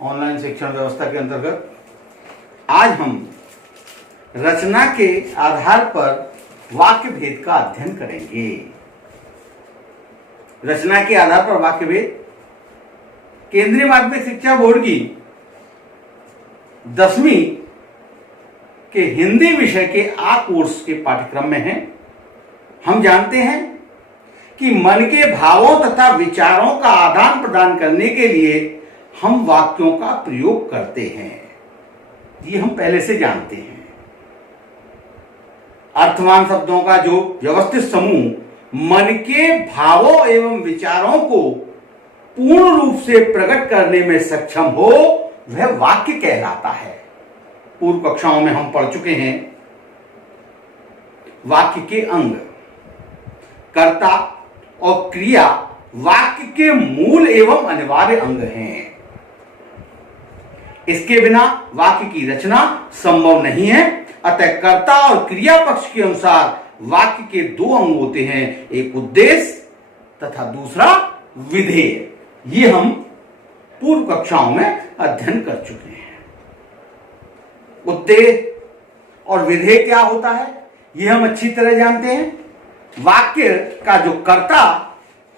Online शिक्षण व्यवस्था के अंतर्गत आज हम रचना के आधार पर वाक्य भेद का अध्ययन करेंगे। रचना के आधार पर वाक्य भेद केंद्रीय माध्यमिक शिक्षा बोर्ड की 10वीं के हिंदी विषय के आ कोर्स के पाठ्यक्रम में है। हम जानते हैं कि मन के भावों तथा विचारों का आदान प्रदान करने के लिए हम वाक्यों का प्रयोग करते हैं। ये हम पहले से जानते हैं। अर्थवान शब्दों का जो व्यवस्थित समूह मन के भावों एवं विचारों को पूर्ण रूप से प्रकट करने में सक्षम हो वह वाक्य कहलाता है। पूर्व कक्षाओं में हम पढ़ चुके हैं वाक्य के अंग, कर्ता और क्रिया वाक्य के मूल एवं अनिवार्य अंग हैं। इसके बिना वाक्य की रचना संभव नहीं है। अतः कर्ता और क्रिया पक्ष के अनुसार वाक्य के दो अंग होते हैं, एक उद्देश्य तथा दूसरा विधेय। ये हम पूर्व कक्षाओं में अध्ययन कर चुके हैं। उद्देश्य और विधेय क्या होता है ये हम अच्छी तरह जानते हैं। वाक्य का जो कर्ता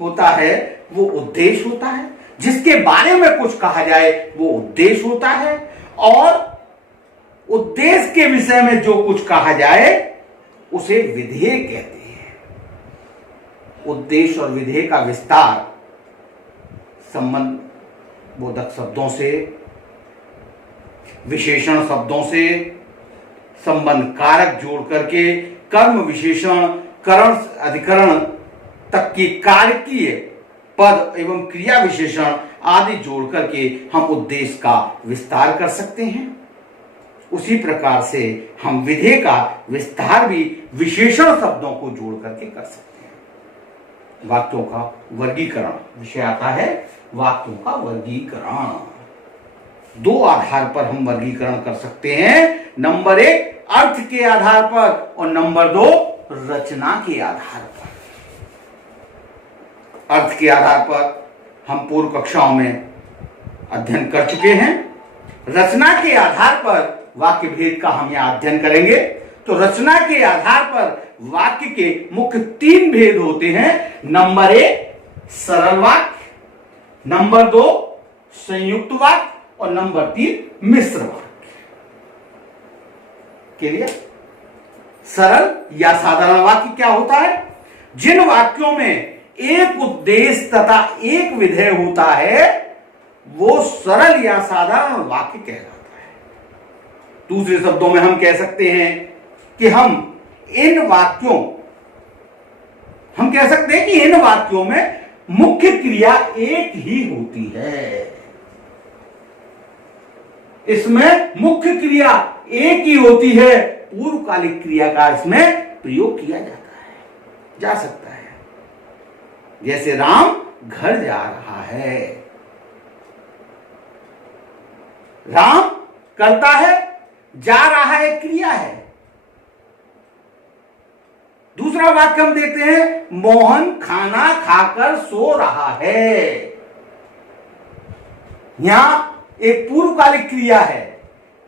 होता है वो उद्देश्य होता है, जिसके बारे में कुछ कहा जाए वो उद्देश्य होता है, और उद्देश्य के विषय में जो कुछ कहा जाए उसे विधेय कहते हैं। उद्देश्य और विधेय का विस्तार संबंध बोधक शब्दों से, विशेषण शब्दों से, संबंध कारक जोड़ करके, कर्म विशेषण, करण अधिकरण तक की कारकीय पद एवं क्रिया विशेषण आदि जोड़ करके हम उद्देश्य का विस्तार कर सकते हैं। उसी प्रकार से हम विधेय का विस्तार भी विशेषण शब्दों को जोड़ करके कर सकते हैं। वाक्यों का वर्गीकरण विषय आता है। वाक्यों का वर्गीकरण दो आधार पर हम वर्गीकरण कर सकते हैं। नंबर 1 अर्थ के आधार पर और नंबर 2 रचना के आधार पर। अर्थ के आधार पर हम पूर्व कक्षाओं में अध्ययन कर चुके हैं। रचना के आधार पर वाक्य भेद का हम यहां अध्ययन करेंगे। तो रचना के आधार पर वाक्य के मुख्य 3 भेद होते हैं। नंबर 1 सरल वाक्य, नंबर 2 संयुक्त वाक्य और नंबर 3 मिश्र वाक्य। क्लियर? सरल या साधारण वाक्य क्या होता है? जिन वाक्यों में एक उद्देश्य तथा एक विधेय होता है वो सरल या साधारण वाक्य कहलाता है। दूसरे शब्दों में हम कह सकते हैं कि हम कह सकते हैं कि इन वाक्यों में मुख्य क्रिया एक ही होती है। इसमें मुख्य क्रिया एक ही होती है। पूर्वकालिक क्रिया का इसमें प्रयोग किया जा सकता है। जैसे राम घर जा रहा है। राम करता है, जा रहा है क्रिया है। दूसरा वाक्य हम देखते हैं, मोहन खाना खाकर सो रहा है। यहां एक पूर्वकालिक क्रिया है,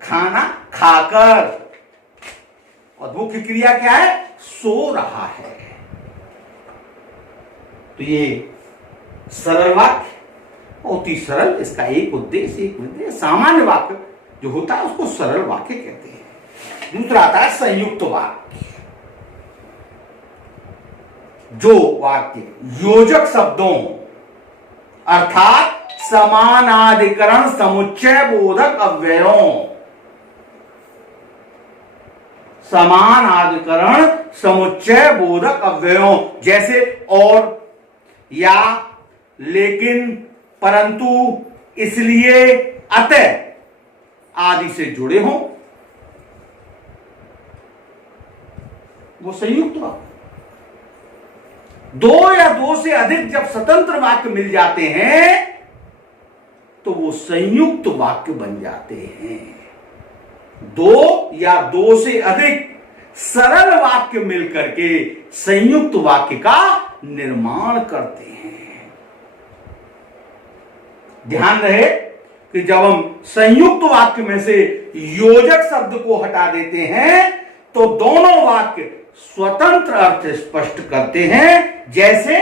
खाना खाकर, और मुख्य क्रिया क्या है? सो रहा है। तो ये सरल वाक्य बहुत ही सरल, इसका एक उद्देश्य एक विधेय। सामान्य वाक्य जो होता है उसको सरल वाक्य कहते हैं। दूसरा आता है संयुक्त वाक्य। जो वाक्य योजक शब्दों अर्थात समानाधिकरण समुच्चय बोधक अव्ययों, समानाधिकरण समुच्चय बोधक अव्ययों जैसे और, या, लेकिन, परंतु, इसलिए, अतः आदि से जुड़े हों वो संयुक्त वाक्य। दो या दो से अधिक जब स्वतंत्र वाक्य मिल जाते हैं तो वो संयुक्त वाक्य बन जाते हैं। दो या दो से अधिक सरल वाक्य मिलकर के संयुक्त वाक्य का निर्माण करते हैं। ध्यान रहे कि जब हम संयुक्त वाक्य में से योजक शब्द को हटा देते हैं तो दोनों वाक्य स्वतंत्र अर्थ स्पष्ट करते हैं। जैसे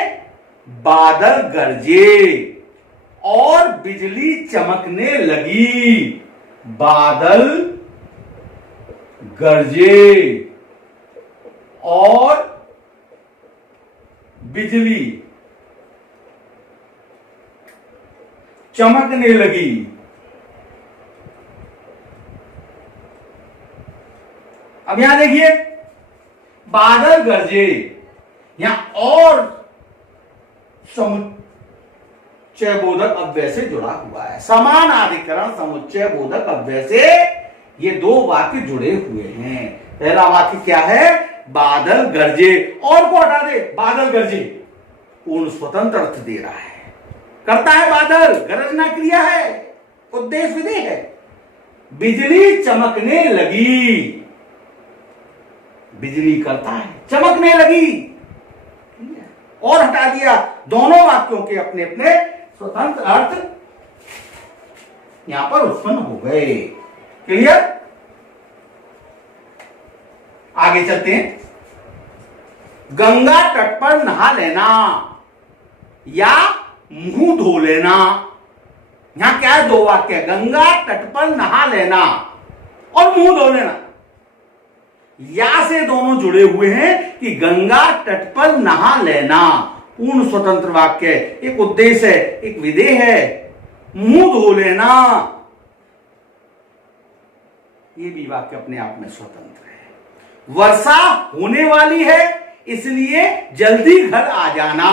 बादल गरजे और बिजली चमकने लगी। बादल गरजे और बिजली चमकने लगी। अब यहां देखिए, बादल गरजे, यहां और समुच्चय बोधक अव्यय से जुड़ा हुआ है। समान अधिकरण समुच्चय बोधक अव्यय से ये दो वाक्य जुड़े हुए हैं। पहला वाक्य क्या है? बादल गरजे, और को हटा दे, बादल गरजे पूर्ण स्वतंत्र अर्थ दे रहा है। करता है बादल, गरजना क्रिया है, उद्देश्य विधेय है। बिजली चमकने लगी, बिजली करता है, चमकने लगी, और हटा दिया। दोनों वाक्यों के अपने अपने स्वतंत्र अर्थ यहां पर उत्पन्न हो गए। क्लियर? आगे चलते हैं। गंगा तट पर नहा लेना या मुंह धो लेना। यहां क्या है? दो वाक्य है। गंगा तट पर नहा लेना और मुंह धो लेना। या से दोनों जुड़े हुए हैं कि गंगा तट पर नहा लेना पूर्ण स्वतंत्र वाक्य, एक उद्देश्य है, एक विधेय है। मुंह धो लेना, ये भी वाक्य अपने आप में स्वतंत्र है। वर्षा होने वाली है इसलिए जल्दी घर आ जाना।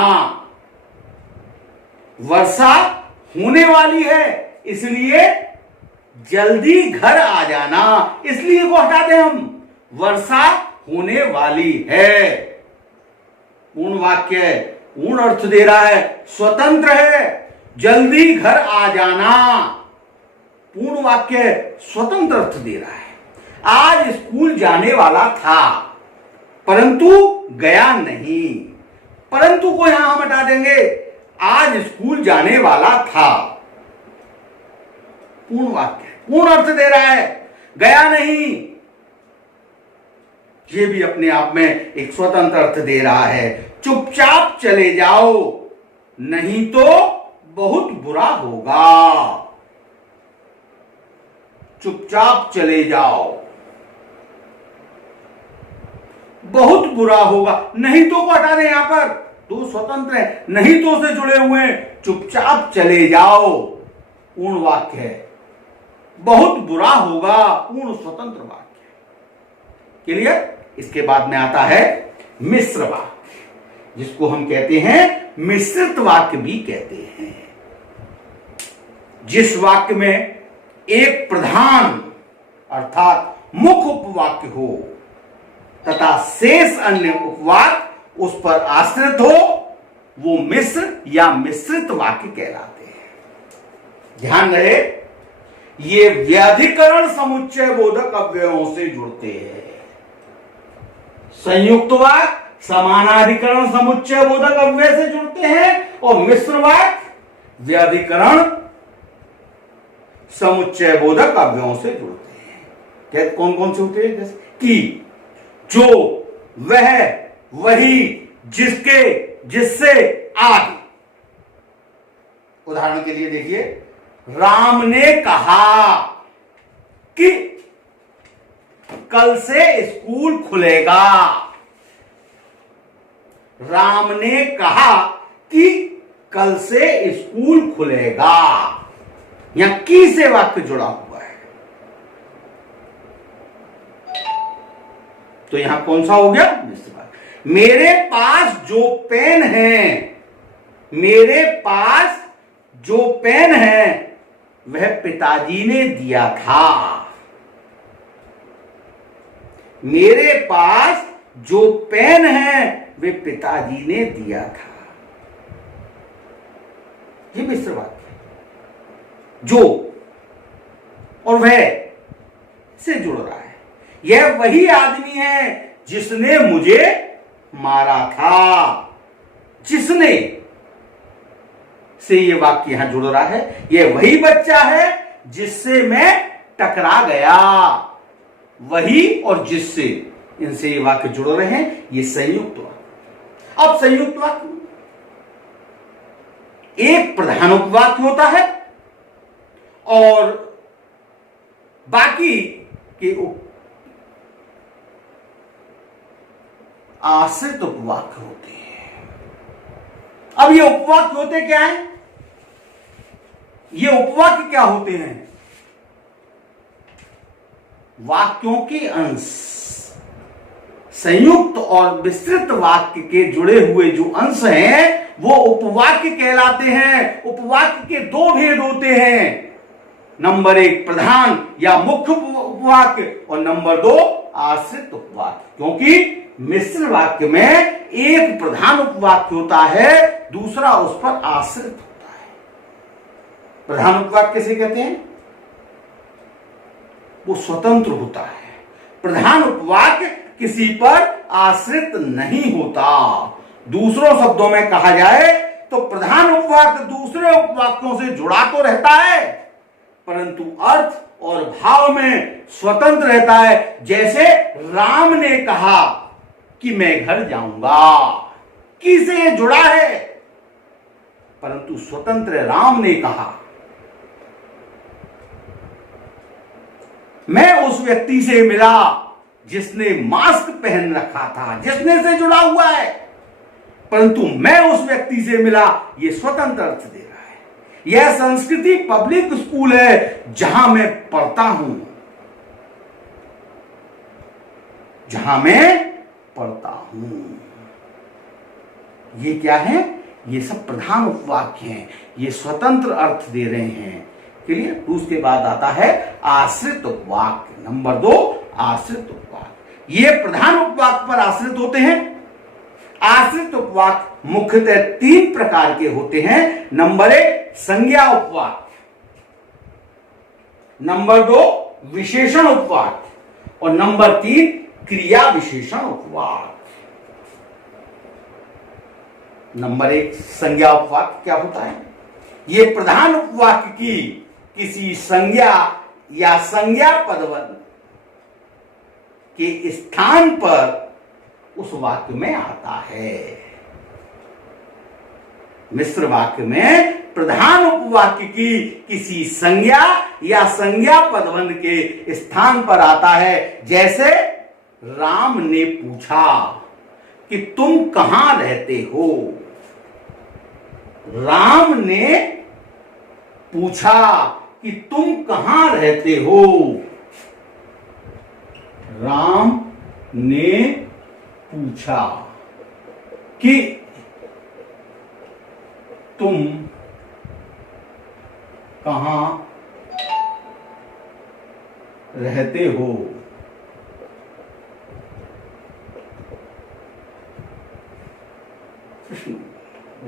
वर्षा होने वाली है इसलिए जल्दी घर आ जाना, इसलिए को हटा दें हम। वर्षा होने वाली है, पूर्ण वाक्य है, पूर्ण अर्थ दे रहा है, स्वतंत्र है। जल्दी घर आ जाना पूर्ण वाक्य है, स्वतंत्र अर्थ दे रहा है। आज स्कूल जाने वाला था परंतु गया नहीं। परंतु को यहां हम हटा देंगे। आज स्कूल जाने वाला था, पूर्ण वाक्य, पूर्ण अर्थ दे रहा है, गया नहीं, ये भी अपने आप में एक स्वतंत्र अर्थ दे रहा है। चुपचाप चले जाओ नहीं तो बहुत बुरा होगा। चुपचाप चले जाओ, बहुत बुरा होगा। नहीं तो को हटा दें, यहां पर दो स्वतंत्र है, नहीं तो से जुड़े हुए हैं। चुपचाप चले जाओ पूर्ण वाक्य है, बहुत बुरा होगा पूर्ण स्वतंत्र वाक्य। क्लियर? इसके बाद में आता है मिश्र वाक्य, जिसको हम कहते हैं मिश्रित वाक्य भी कहते हैं। जिस वाक्य में एक प्रधान अर्थात मुख्य उपवाक्य हो तथा शेष अन्य उपवाक्य उस पर आश्रित हो, वो मिश्र या मिश्रित वाक्य कहलाते हैं। ध्यान रहे, ये व्याधिकरण समुच्चय बोधक अव्ययों से जुड़ते हैं। संयुक्त वाक्य समानाधिकरण समुच्चय बोधक अव्यय से जुड़ते हैं और मिश्र वाक्य व्याधिकरण समुच्चय बोधक अव्ययों से जुड़ते हैं। क्या कौन कौन से होते हैं? जैसे कि, जो, वह, वही, जिसके, जिससे, आदि। उदाहरण के लिए देखिए, राम ने कहा कि कल से स्कूल खुलेगा। राम ने कहा कि कल से स्कूल खुलेगा। यहां की से वाक्य जुड़ा हुआ है, तो यहां कौन सा हो गया? मिश्र वाक्य। मेरे पास जो पेन है, मेरे पास जो पेन है वह पिताजी ने दिया था। मेरे पास जो पेन है वे पिताजी ने दिया था। ये मिश्र वाक्य। जो और वह से जुड़ रहा है। यह वही आदमी है जिसने मुझे मारा था। जिसने से ये वाक्य यहां जुड़ रहा है। यह वही बच्चा है जिससे मैं टकरा गया। वही और जिससे, इनसे ये वाक्य जुड़ रहे हैं, ये संयुक्त वाक्य। अब संयुक्त वाक्य एक प्रधान उपवाक्य होता है और बाकी के आश्रित उपवाक्य होते हैं। अब ये उपवाक्य होते क्या है? ये उपवाक्य क्या होते हैं? वाक्यों के अंश। संयुक्त और विस्तृत वाक्य के जुड़े हुए जो अंश हैं वो उपवाक्य कहलाते हैं। उपवाक्य के दो भेद होते हैं, नंबर 1 प्रधान या मुख्य उपवाक्य और नंबर 2 आश्रित उपवाक्य। क्योंकि मिश्र वाक्य में एक प्रधान उपवाक्य होता है, दूसरा उस पर आश्रित होता है। प्रधान उपवाक्य किसे कहते हैं? वो स्वतंत्र होता है। प्रधान उपवाक्य किसी पर आश्रित नहीं होता। दूसरों शब्दों में कहा जाए तो प्रधान उपवाक्य दूसरे उपवाक्यों से जुड़ा तो रहता है, परंतु अर्थ और भाव में स्वतंत्र रहता है। जैसे राम ने कहा कि मैं घर जाऊंगा, किसे जुड़ा है, परंतु स्वतंत्र राम ने कहा। मैं उस व्यक्ति से मिला जिसने मास्क पहन रखा था, जिसने से जुड़ा हुआ है, परंतु मैं उस व्यक्ति से मिला, ये स्वतंत्र अर्थ दे रहा है। यह संस्कृति पब्लिक स्कूल है जहां मैं पढ़ता हूं, जहां मैं पढ़ता हूं। ये क्या है? ये सब प्रधान उपवाक्य हैं, ये स्वतंत्र अर्थ दे रहे हैं। क्लियर? उसके बाद आता है आश्रित उपवाक्य। नंबर 2 आश्रित उपवाक्य। ये प्रधान उपवाक्य पर आश्रित होते हैं। आश्रित उपवाक्य मुख्यतः 3 प्रकार के होते हैं। नंबर 1 संज्ञा उपवाक्य, नंबर 2 विशेषण उपवाक्य और नंबर 3 क्रिया विशेषण उपवाक्य। नंबर 1 संज्ञा उपवाक्य क्या होता है? ये प्रधान उपवाक्य की किसी संज्ञा या संज्ञा पदवन के स्थान पर उस वाक्य में आता है। मिश्र वाक्य में प्रधान उपवाक्य की किसी संज्ञा या संज्ञा पदबंध के स्थान पर आता है। जैसे राम ने पूछा कि तुम कहां रहते हो। राम ने पूछा कि तुम कहां रहते हो। राम ने पूछा कि तुम कहां रहते हो।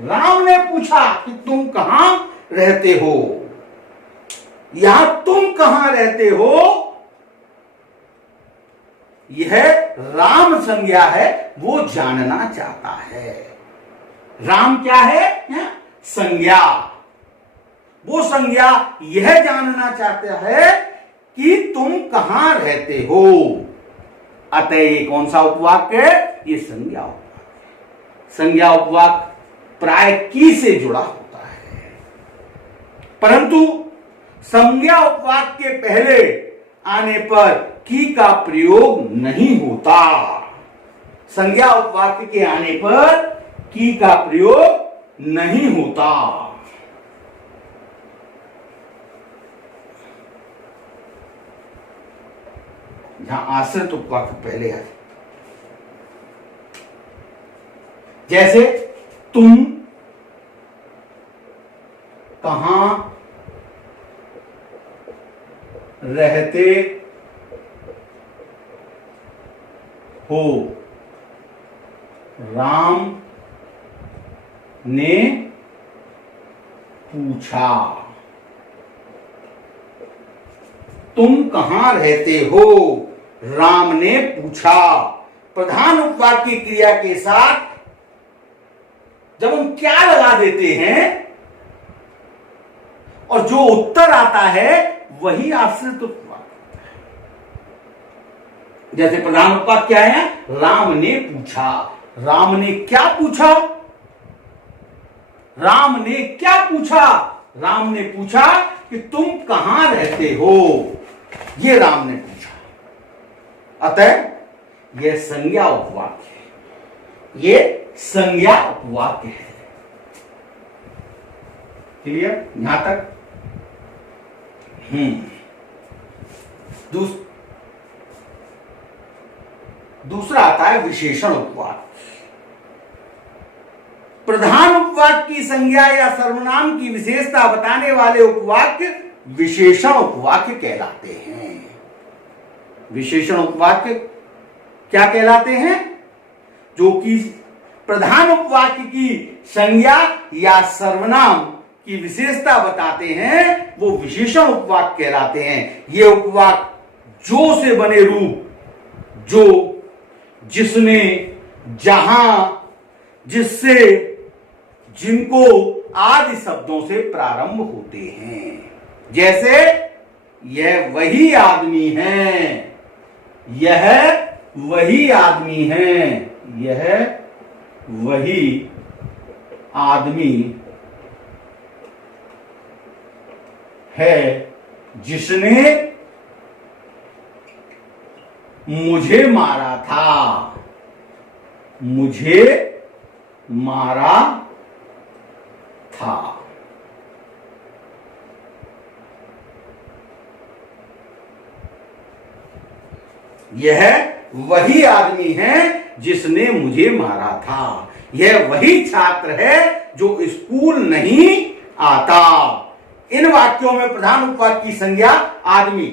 राम ने पूछा कि तुम कहां रहते हो। यहां तुम कहां रहते हो, यह राम संज्ञा है, वो जानना चाहता है। राम क्या है? संज्ञा। वो संज्ञा यह जानना चाहता है कि तुम कहां रहते हो। अतः ये कौन सा उपवाक्य है? ये संज्ञा उपवाक्य। संज्ञा उपवाक्य प्राय की से जुड़ा होता है, परंतु संज्ञा उपवाक्य के पहले आने पर की का प्रयोग नहीं होता। संज्ञा उपवाक्य के आने पर की का प्रयोग नहीं होता। जहां आश्रित उपवाक्य पहले है, जैसे तुम कहां रहते हो। राम ने पूछा। तुम कहां रहते हो, राम ने पूछा। प्रधान उपवाक्य क्रिया के साथ जब हम क्या लगा देते हैं और जो उत्तर आता है वही आश्रित उपवाक्य। जैसे प्रधान उपवाक्य क्या है? राम ने पूछा। राम ने क्या पूछा? राम ने क्या पूछा? राम ने पूछा कि तुम कहां रहते हो, ये राम ने पूछा। अतः यह संज्ञा उपवाक्य है, ये संज्ञा उपवाक्य है। क्लियर यहां तक? दूसरा आता है विशेषण उपवाक्य। प्रधान उपवाक्य की संज्ञा या सर्वनाम की विशेषता बताने वाले उपवाक्य विशेषण उपवाक्य कहलाते हैं। विशेषण उपवाक्य क्या कहलाते हैं? जो कि प्रधान उपवाक्य की संज्ञा या सर्वनाम की विशेषता बताते हैं, वो विशेषण उपवाक्य कहलाते हैं। ये उपवाक्य जो से बने रूप, जो, जिसने, जहां, जिससे, जिनको आदि शब्दों से प्रारंभ होते हैं। जैसे यह वही आदमी है, यह वही आदमी है, यह वही आदमी है जिसने मुझे मारा था, मुझे मारा था। यह वही आदमी है जिसने मुझे मारा था। यह वही छात्र है जो स्कूल नहीं आता। इन वाक्यों में प्रधान उपवाक्य की संज्ञा आदमी,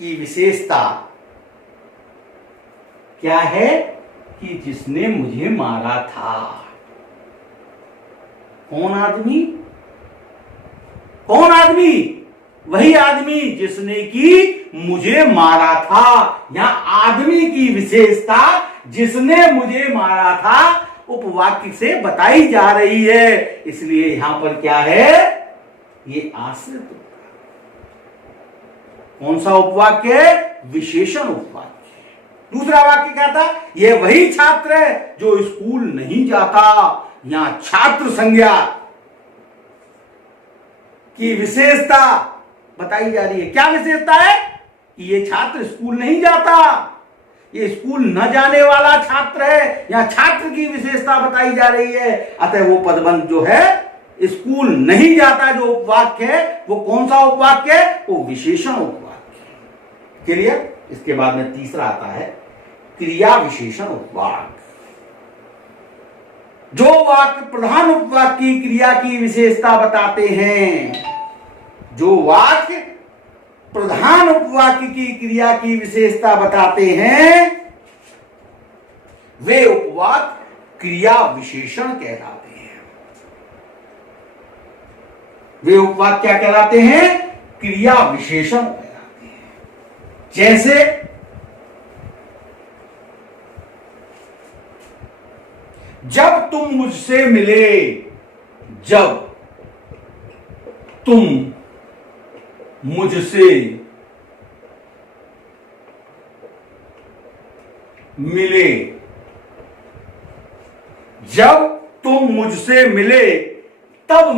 की विशेषता क्या है? कि जिसने मुझे मारा था। कौन आदमी? कौन आदमी? वही आदमी जिसने कि मुझे मारा था। यहां आदमी की विशेषता जिसने मुझे मारा था उपवाक्य से बताई जा रही है। इसलिए यहां पर क्या है? ये आश्रित। कौन सा उपवाक्य? विशेषण उपवाक्य। दूसरा वाक्य क्या था? यह वही छात्र है जो स्कूल नहीं जाता। यहां छात्र संज्ञा की विशेषता बताई जा रही है। क्या विशेषता है? कि ये छात्र स्कूल नहीं जाता, ये स्कूल न जाने वाला छात्र है। यहां छात्र की विशेषता बताई जा रही है। अतः वो पदबंध जो है स्कूल नहीं जाता जो उपवाक्य है, वो कौन सा उपवाक्य है? वो विशेषण उपवाक्य। क्लियर? इसके बाद में तीसरा आता है क्रिया विशेषण उपवाक्य। जो वाक्य प्रधान उपवाक्य की क्रिया की विशेषता बताते हैं, जो वाक्य प्रधान उपवाक्य की क्रिया की विशेषता बताते हैं, वे उपवाक्य क्रिया विशेषण कहलाते हैं। वे उपवाक्य क्या कहलाते हैं? क्रिया विशेषण कहलाते हैं। जैसे जब तुम मुझसे मिले, जब तुम मुझसे मिले, जब तुम मुझसे मिले तब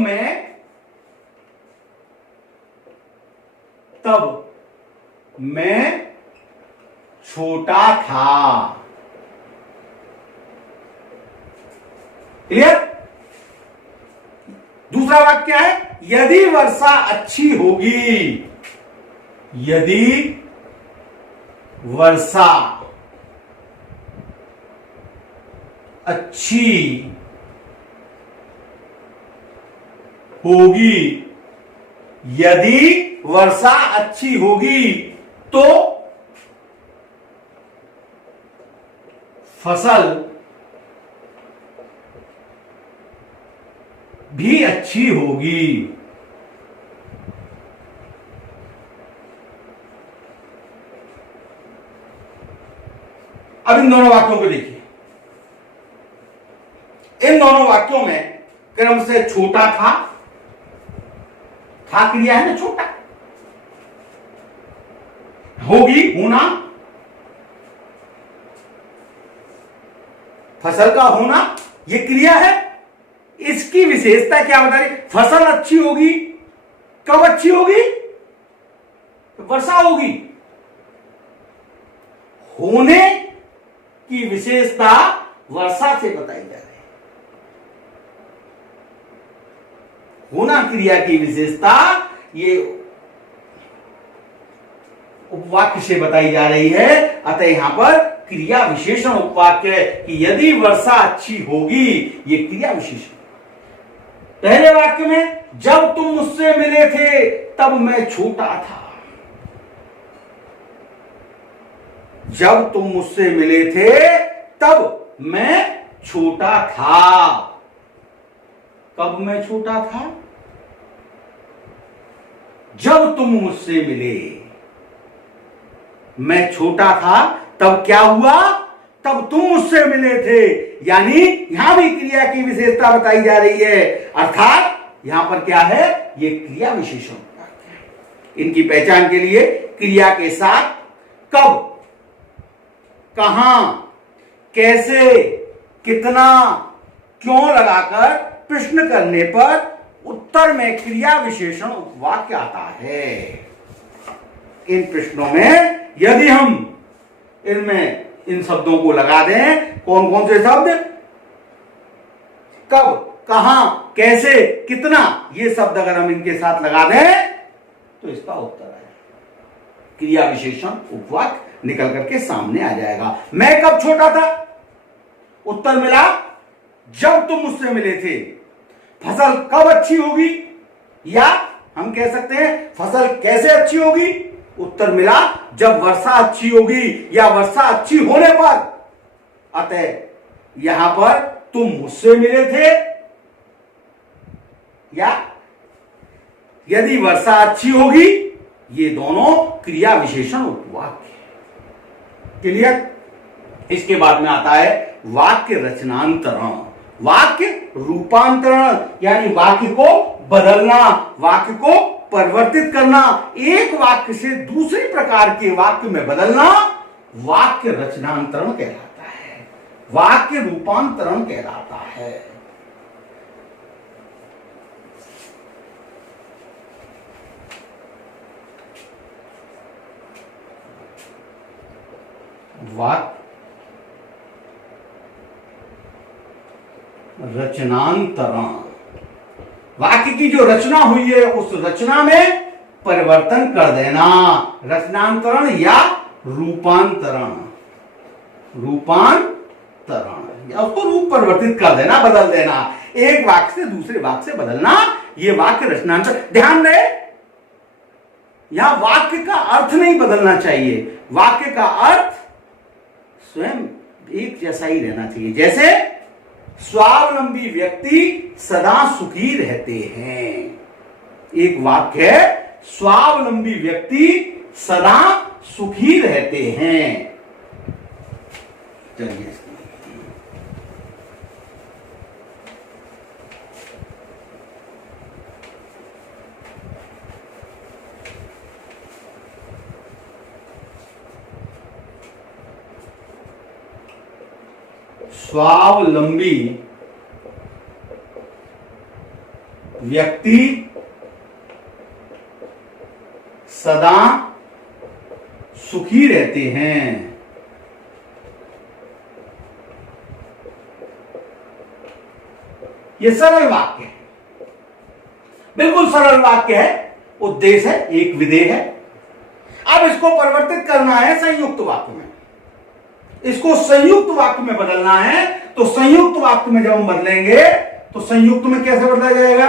मैं छोटा था। क्लियर? दूसरा वाक्य क्या है? यदि वर्षा अच्छी होगी, यदि वर्षा अच्छी होगी, यदि वर्षा अच्छी होगी तो फसल भी अच्छी होगी। अब इन दोनों वाक्यों को देखिए। इन दोनों वाक्यों में क्रम से छोटा था क्रिया है ना, छोटा, होगी होना, फसल का होना ये क्रिया है। इसकी विशेषता क्या बता रही? फसल अच्छी होगी, कब अच्छी होगी? वर्षा होगी। होने की विशेषता वर्षा से बताई जा रही है। होना क्रिया की विशेषता ये उपवाक्य से बताई जा रही है। अतः यहां पर क्रिया विशेषण उपवाक्य है कि यदि वर्षा अच्छी होगी, ये क्रिया विशेषण। पहले वाक्य में जब तुम मुझसे मिले थे तब मैं छोटा था। जब तुम मुझसे मिले थे तब मैं छोटा था। कब मैं छोटा था? जब तुम मुझसे मिले, मैं छोटा था, तब क्या हुआ? तब तुम मुझसे मिले थे। यानी यहां भी क्रिया की विशेषता बताई जा रही है, अर्थात यहां पर क्या है? ये क्रिया विशेषण। इनकी पहचान के लिए क्रिया के साथ कब, कहां, कैसे, कितना, क्यों लगाकर प्रश्न करने पर उत्तर में क्रिया विशेषण उपवाक्य आता है। इन प्रश्नों में यदि हम इनमें इन शब्दों को लगा दें, कौन कौन से शब्द? कब, कहां, कैसे, कितना, ये शब्द अगर हम इनके साथ लगा दें तो इसका उत्तर है क्रिया विशेषण उपवाक्य निकल करके सामने आ जाएगा। मैं कब छोटा था? उत्तर मिला जब तुम मुझसे मिले थे। फसल कब अच्छी होगी? या हम कह सकते हैं फसल कैसे अच्छी होगी? उत्तर मिला जब वर्षा अच्छी होगी या वर्षा अच्छी होने पर। अतः यहां पर तुम मुझसे मिले थे या यदि वर्षा अच्छी होगी, ये दोनों क्रिया विशेषण उपवाक्य। क्लियर? इसके बाद में आता है वाक्य रचनांतरण, वाक्य रूपांतरण, यानी वाक्य को बदलना, वाक्य को परिवर्तित करना, एक वाक्य से दूसरे प्रकार के वाक्य में बदलना वाक्य रचनांतरण कहलाता है, वाक्य रूपांतरण कहलाता है। वाक्य रचनांतरण, वाक्य की जो रचना हुई है उस रचना में परिवर्तन कर देना, रचनांतरण या रूपांतरण। रूपांतरण या उसको रूप परिवर्तित कर देना, बदल देना, एक वाक्य से दूसरे वाक्य से बदलना, ये वाक्य रचनांतरण। ध्यान रहे, यहां वाक्य का अर्थ नहीं बदलना चाहिए, वाक्य का अर्थ स्वयं एक जैसा ही रहना चाहिए। जैसे स्वावलंबी व्यक्ति सदा सुखी रहते हैं, एक वाक्य है स्वावलंबी व्यक्ति सदा सुखी रहते हैं। चलिए स्वावलंबी व्यक्ति सदा सुखी रहते हैं। यह सरल वाक्य है, बिल्कुल सरल वाक्य है, उद्देश्य है, एक विधेय है। अब इसको परिवर्तित करना है संयुक्त वाक्य में, इसको संयुक्त वाक्य में बदलना है। तो संयुक्त वाक्य में जब हम बदलेंगे तो संयुक्त में कैसे बदला जाएगा?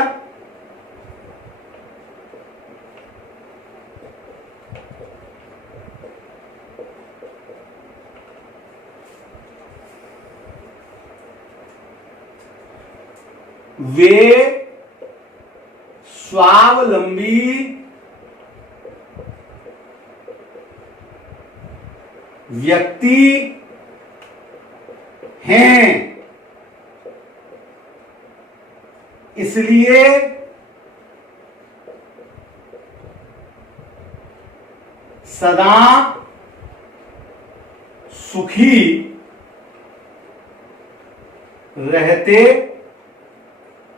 वे स्वावलंबी व्यक्ति हैं। इसलिए सदा सुखी रहते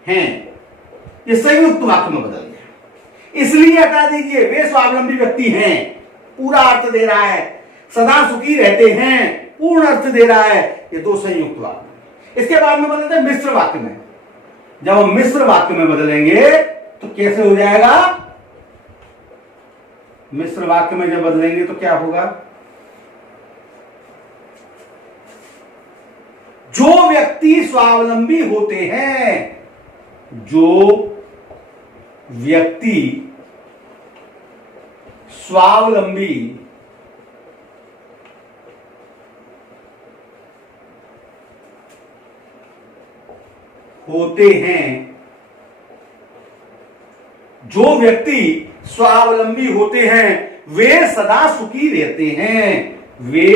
हैं। ये संयुक्त वाक्य में बदल गया। इसलिए हटा दीजिए, वे स्वावलंबी व्यक्ति हैं, पूरा अर्थ दे रहा है। सदा सुखी रहते हैं, पूर्ण अर्थ दे रहा है। ये दो संयुक्त वाक्य। इसके बाद में बदलते हैं मिश्र वाक्य में। जब हम मिश्र वाक्य में बदलेंगे तो कैसे हो जाएगा? मिश्र वाक्य में जब बदलेंगे तो क्या होगा? जो व्यक्ति स्वावलंबी होते हैं, जो व्यक्ति स्वावलंबी होते हैं, जो व्यक्ति स्वावलंबी होते हैं, वे सदा सुखी रहते हैं। वे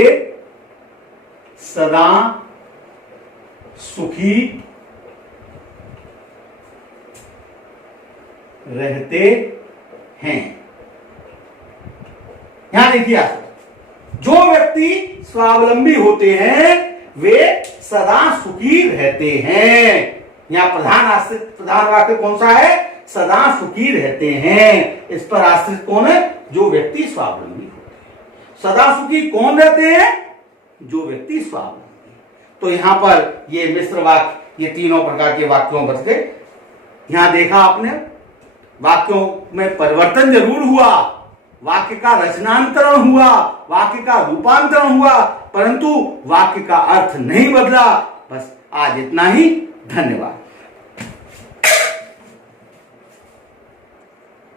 सदा सुखी रहते हैं। यहां देखिए आप, जो व्यक्ति स्वावलंबी होते हैं वे सदा सुखी रहते हैं। यहां प्रधान वाक्य कौन सा है? सदा सुखी रहते हैं। इस पर आश्रित कौन है? जो व्यक्ति स्वावलंबी होते हैं। सदा सुखी कौन रहते हैं? जो व्यक्ति स्वावलंबी। तो यहां पर ये मिश्र वाक्य, ये तीनों प्रकार के वाक्यों बदले। यहां देखा आपने, वाक्यों में परिवर्तन जरूर हुआ, वाक्य का रचनांतरण हुआ, वाक्य का रूपांतरण हुआ, परंतु वाक्य का अर्थ नहीं बदला। बस आज इतना ही। धन्यवाद।